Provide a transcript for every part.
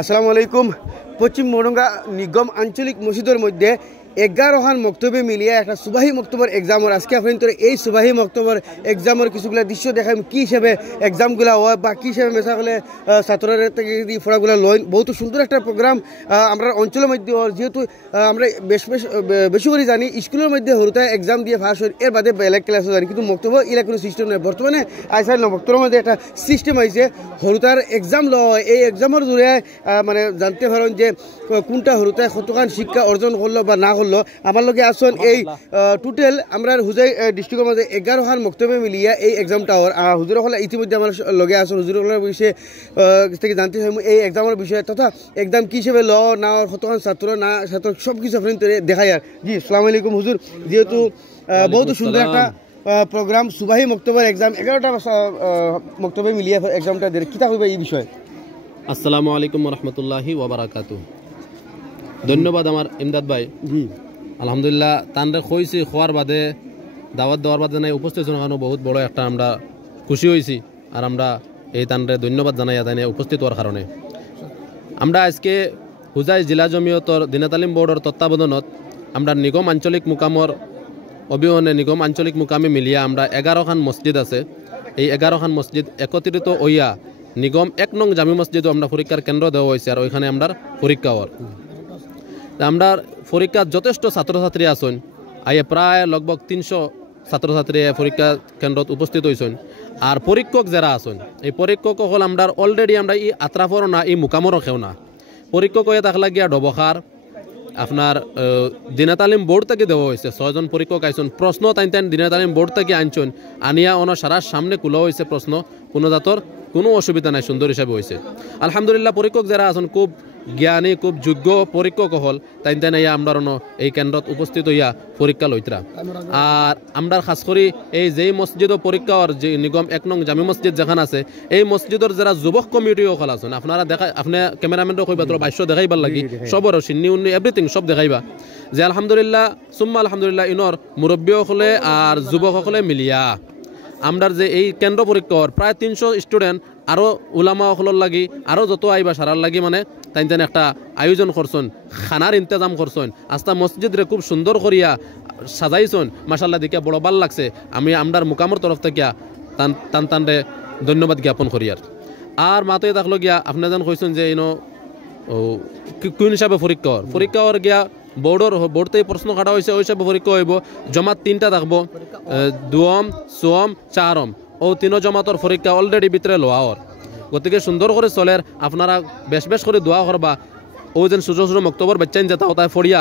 আসসালামু আলাইকুম। পশ্চিম মরঙ্গা নিগম আঞ্চলিক মসজিদের মধ্যে 11খান মক্তবে মিলিয়ে একটা সুবাহি মক্তবর এক্সামর আজকে আপনার এই সুবাহি মক্তবর এক্সামর কিছুগুলা দৃশ্য দেখাই কি হিসেবে এক্সামগুলা হয় বা কী হিসেবে মেশা হলে ছাত্রের থেকে পড়াগুলো লয়। বহুত সুন্দর একটা প্রোগ্রাম আমরা অঞ্চলের মধ্যে যেহেতু আমরা বেশি করে জানি স্কুলের মধ্যে হরুতায় এক্সাম দিয়ে ফাঁস হয়, এর বাদে বেলেগ ক্লাসও জানি, কিন্তু মক্তব্য এলা কোনো সিস্টেম নেই। বর্তমানে আইসাইল মক্তবের মধ্যে একটা সিস্টেম হয়েছে, হরুতার এক্সাম লওয়া হয়। এই এক্সামের জোরে মানে জানতে পারেন যে কোনটা হরুতায় কতখান শিক্ষা অর্জন করলো বা না করলো। আমার লগে আসুন এই টোটাল আমরা হুজাই ডিস্ট্রিক্টের মধ্যে 11খান মক্তবে মিলিয়ে এই এক্সামটা হওয়ার হুজুর হলে ইতিমধ্যে আমার লগে আসুন। হুজুর হলের বিষয়ে থেকে জানতে চাই এই এক্সামের বিষয়ে তথা এক্সাম কী হিসেবে ল না কতখান ছাত্র না ছাত্র সব কিছু আপনি দেখাই। আর জি আসসালামু আলাইকুম হুজুর, যেহেতু বহুত সুন্দর একটা প্রোগ্রাম সুবাহি মক্তবের এক্সাম 11টা মক্তবে মিলিয়ে এক্সামটা কিতা হইবে এই বিষয়ে। আসসালামু আলাইকুম রহমতুল্লাহি ওয়াবারাকাতু। ধন্যবাদ আমার ইমদাদ ভাই। জি আলহামদুলিল্লাহ তানরে কইছি খোয়ার বাদে দাওয়াত দেওয়ার বাদে নাই উপস্থিত জানানো বহুত বড় একটা আমরা খুশি হয়েছি। আর আমরা এই তানরে ধন্যবাদ জানাই তাই উপস্থিত হওয়ার কারণে। আমরা আজকে হুজাই জিলা জমিয়তর দিনে তালিম বোর্ডের তত্ত্বাবধানত আমরা নিগম আঞ্চলিক মুকামর অবিহনে নিগম আঞ্চলিক মুকামে মিলিয়া আমরা 11খান মসজিদ আছে। এই 11খান মসজিদ একত্রিত হইয়া নিগম 1 নং জামি মসজিদও আমরা পরীক্ষার কেন্দ্র দেওয়া হয়েছে। আর ওইখানে আমরা পরীক্ষা হওয়ার আমরা পরীক্ষার যথেষ্ট ছাত্রছাত্রী আছেন। আইয়ে প্রায় লগভগ 300 ছাত্রছাত্রী পরীক্ষা কেন্দ্রত উপস্থিত হয়েছেন। আর পরীক্ষক যারা আছেন এই পরীক্ষক হল আমরা অলরেডি আমরা এই আত্রাফর না এই মুকামরও খেও না পরীক্ষক হয়ে থাকলা গিয়া ডবখার আপনার দিনে তালিম বোর্ড থেকে দেওয়া হয়েছে। 6 জন পরীক্ষক আইসন। প্রশ্ন তাই দিনে তালিম বোর্ড থেকে আনছেন আনিয়া ওনার সারার সামনে খোলা হয়েছে প্রশ্ন। কোনো জাতর কোনো অসুবিধা নাই, সুন্দর হিসাবে হয়েছে আলহামদুলিল্লাহ। পরীক্ষক যারা আছেন খুব জ্ঞানী খুব যোগ্য পরীক্ষক হল তাই নাইয়া আমরা এই কেন্দ্রত উপস্থিত হইয়া পরীক্ষা লইতরা। আর আমরা খাস করি এই যেই মসজিদও পরীক্ষার যে নিগম 1 নং জামি মসজিদ যেখানে আছে এই মসজিদের যারা যুবক কমিটি সকল আছেন আপনারা দেখা আপনি ক্যামেরাম্যানও কইবা তোর ভাষ্য দেখাইবার লাগি সবর সিন্নি উন্নি এভরিথিং সব দেখাইবা যে আলহামদুলিল্লাহ সুম্মা আলহামদুলিল্লাহ ইনর মুরব্বী সকলে আর যুবক সকলে মিলিয়া আমরা যে এই কেন্দ্র পরীক্ষার প্রায় 300 স্টুডেন্ট আরও উলামা সকলের লাগি আরও যত আইবা সারার লাগি মানে তাই একটা আয়োজন করছেন, খানার ইন্তজাম করছেন। আস্তা মসজিদরে খুব সুন্দর করিয়া সাজাইছেন মাশাল্লাহ, দেখে বড় ভাল লাগছে। আমি আমরার মুকামর তরফ থেকে টানরে ধন্যবাদ জ্ঞাপন করি। আর মাতয়ে থাকলো গিয়া আপনি যেন কইছেন যে ইনো কোন হিসাবে পরীক্ষার গিয়া বোর্ড থেকে প্রশ্ন কাটা হয়েছে ওই হিসাবে পরীক্ষা হইব। জমাত 3টা থাকবো, দুয়ম সোম চারম ও 3 জমাতর পরীক্ষা অলরেডি ভিতরে লোয়ার। গতিকে সুন্দর করে চলের আপনারা বেশ করে দোয়া করবা। ও যেন ছোটো ছোটো মক্তবর বাচ্চাইন যেটা তাই ফরিয়া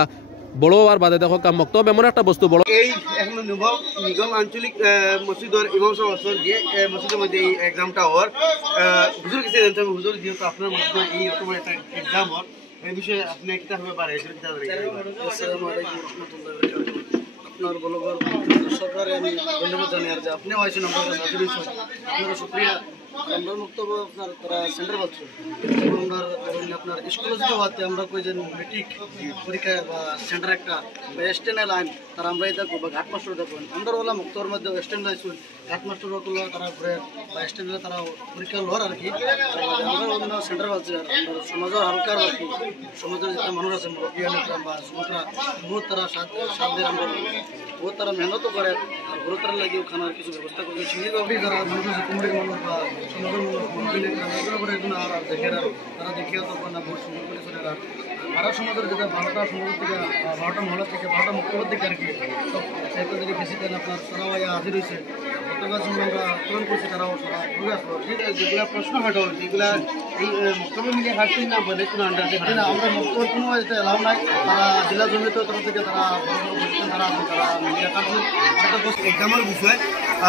বড় হওয়ার বাদে দেখো মক্তব এমন একটা বস্তু বড়। এই এখন নিগম আঞ্চলিক মসজিদের ইমাম সাহেব যে মসজিদের মধ্যে এই এক্সামটা হওয়ার হুজুর কিছু জানতে হবে। হুজুর যেহেতু আপনার মধ্যে এই রকম একটা এক্সাম হওয়ার এই বিষয়ে আপনি কিভাবে পারে আপনার বলবার সরকারে আমি ধন্যবাদ জানাই। আর যে আপনি হয়েছেন আপনারা শুক্রিয়া। আমরা বক্তব্য আপনার তারা সেন্টার পাচ্ছেন আমরা আপনার স্কুলে যদি হওয়াতে আমরা কই যে মেট্রিক পরীক্ষা বা সেন্টার একটা স্ট্যান্ডার্ড লাইন তারা আমরা দেখবো বা ঘাট মাস্টার দেখবেন আমরা বললাম মুক্তর মধ্যে স্ট্যান্ড লাইন ঘাট মাস্টার করলো তারা ঘুরে বা স্ট্যান্ডার্ডে তারা পরীক্ষা লোয়ার আর কি আমরা অন্য সেন্টার পাচ্ছি। আর আমরা সমাজের হালকার আর কি সমাজের যেটা মানুষ আছে মুরব্বী বা যুবকরা বহুত তারা সাথ দিয়ে আমরা বহুত তারা মেহনতও করে আর গুরুত্ব লাগিয়েও খানার কিছু ব্যবস্থা করছে। সেভাবেই যারা মানুষ আছে কুমড়ির মানুষ বা সমাজের মানুষ আর দেখে তারা দেখিও তখন না বহুত সুন্দর করে চলে। ভারত সমাজের যেটা 12টা সমাজ থেকে 12টা মহল্লা থেকে 12টা মুক্তবাদ থেকে আর কি সব সেটা যদি বেশি দেন আপনার তারাও হাজির হয়েছে। গতকাল সময় আমরা পূরণ করছি তারাও সারা ঘুরে আসলো। যেগুলা প্রশ্ন হাঁটো যেগুলা এই মক্তবে মিলিয়ে হাঁটতেই না বলে কোনো আন্ডার না আমরা মক্তবের কোনো এলাও নাই। তারা জেলা জমিত তরফ থেকে তারা তারা মিলিয়ে থাকছেন এক্সামের বিষয়।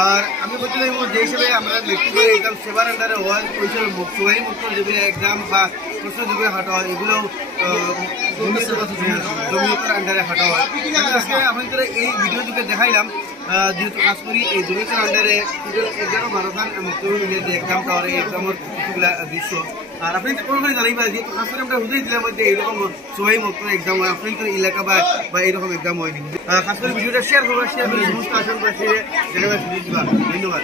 আর আমি বলছিলাম যে হিসেবে আমরা মেট্রিকের এক্সাম সেবার আন্ডারে হয় ওই হিসেবে সুবাহি মুক্ত যেগুলো এক্সাম বা প্রশ্ন যেগুলো হাঁটা হয় এগুলো জমিয়তের আন্ডারে হাঁটা হয়। আজকে আপনাদের এই ভিডিও যুগে দেখাইলাম যেহেতু কাজ করি এই জমিয়তের আন্ডারে 11-12খান মুক্তবে মিলিয়ে যে এক্সামটা হয় এই এক্সামের কিছুগুলা দৃশ্য। আর আপনি কোনো করে জানাইবা যেহেতু খাস করে আমরা হুজুর জেলার মধ্যে এইরকম সুবাহি মুক্ত এক্সাম হয় আপনাদের এলাকা বা এইরকম এক্সাম হয়নি। খাস করে ভিডিওটা শেয়ার করবা, শেয়ার করে সমস্ত আসন বা ধন্যবাদ।